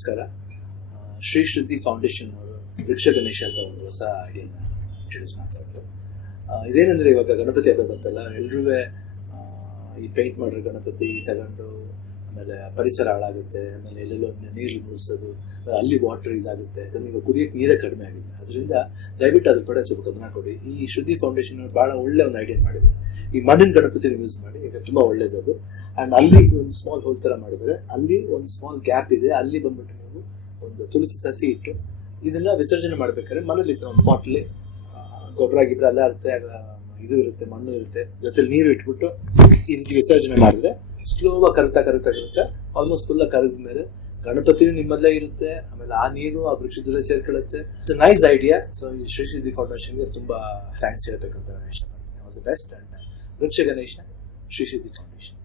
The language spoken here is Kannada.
ನಮಸ್ಕಾರ. ಶ್ರೀ ಶ್ರುತಿ ಫೌಂಡೇಶನ್ ಅವರು ವೃಕ್ಷ ಗಣೇಶ ಅಂತ ಒಂದು ಹೊಸ ಐಡಿಯಾನ ಇಂಟ್ರೊಡ್ಯೂಸ್ ಮಾಡ್ತಾ ಇದ್ರು. ಇದೇನೆಂದರೆ, ಇವಾಗ ಗಣಪತಿ ಹಬ್ಬ ಬಂತಲ್ಲ, ಎಲ್ಲರೂ ಈ ಪೇಂಟ್ ಮಾಡಿರೋ ಗಣಪತಿ ತಗೊಂಡು ಆಮೇಲೆ ಪರಿಸರ ಹಾಳಾಗುತ್ತೆ, ಆಮೇಲೆ ಎಲ್ಲೆಲ್ಲೋ ನೀರು ಮುಗಿಸೋದು, ಅಲ್ಲಿ ವಾಟರ್ ಇದಾಗುತ್ತೆ. ಯಾಕಂದರೆ ಈಗ ಕುಡಿಯೋಕ್ಕೆ ನೀರೇ ಕಡಿಮೆ ಆಗಿದೆ. ಅದರಿಂದ ದಯವಿಟ್ಟು ಅದ್ರ ಕಡೆ ಸ್ವಲ್ಪ ಗಮನ ಕೊಡಿ. ಈ ಶ್ರುತಿ ಫೌಂಡೇಶನ್ ಭಾಳ ಒಳ್ಳೆ ಒಂದು ಐಡಿಯಾ ಮಾಡಿದ್ದಾರೆ. ಈ ಮಣ್ಣಿನ ಗಣಪತಿನ ಯೂಸ್ ಮಾಡಿ, ಈಗ ತುಂಬ ಒಳ್ಳೇದು ಅದು. ಆ್ಯಂಡ್ ಅಲ್ಲಿ ಒಂದು ಸ್ಮಾಲ್ ಹೋಲ್ ಥರ ಮಾಡಿದರೆ, ಅಲ್ಲಿ ಒಂದು ಸ್ಮಾಲ್ ಗ್ಯಾಪ್ ಇದೆ, ಅಲ್ಲಿ ಬಂದ್ಬಿಟ್ಟು ನೀವು ಒಂದು ತುಳಸಿ ಸಸಿ ಇಟ್ಟು ಇದನ್ನ ವಿಸರ್ಜನೆ ಮಾಡ್ಬೇಕಾದ್ರೆ ಮನೇಲಿ ಒಂದು ಪಾಟ್ಲಿ ಗೊಬ್ಬರ ಗಿಬ್ಬರ ಎಲ್ಲ ಇರುತ್ತೆ, ಇದು ಇರುತ್ತೆ, ಮಣ್ಣು ಇರುತ್ತೆ, ಜೊತೆಲಿ ನೀರು ಇಟ್ಬಿಟ್ಟು ಇದಕ್ಕೆ ವಿಸರ್ಜನೆ ಮಾಡಿದ್ರೆ ಸ್ಲೋವಾಗಿ ಕರತಾ ಆಲ್ಮೋಸ್ಟ್ ಫುಲ್ಲ ಕರೆದ ಮೇಲೆ ಗಣಪತಿನೂ ನಿಮ್ಮಲ್ಲೇ ಇರುತ್ತೆ. ಆಮೇಲೆ ಆ ನೀರು ಆ ವೃಕ್ಷದಲ್ಲೇ ಸೇರ್ಕೊಳ್ಳುತ್ತೆ. It's a nice idea. So ಈ ಶ್ರೀ ಶ್ರುತಿ ಫೌಂಡೇಶನ್ಗೆ ತುಂಬ ಥ್ಯಾಂಕ್ಸ್ ಹೇಳ್ಬೇಕಂತ ನಾನು ಇಷ್ಟಪಡ್ತೀನಿ. All the best. ಅಂಡ್ ವೃಕ್ಷ ಗಣೇಶ, ಶ್ರೀ ಶ್ರುತಿ ಫೌಂಡೇಶನ್.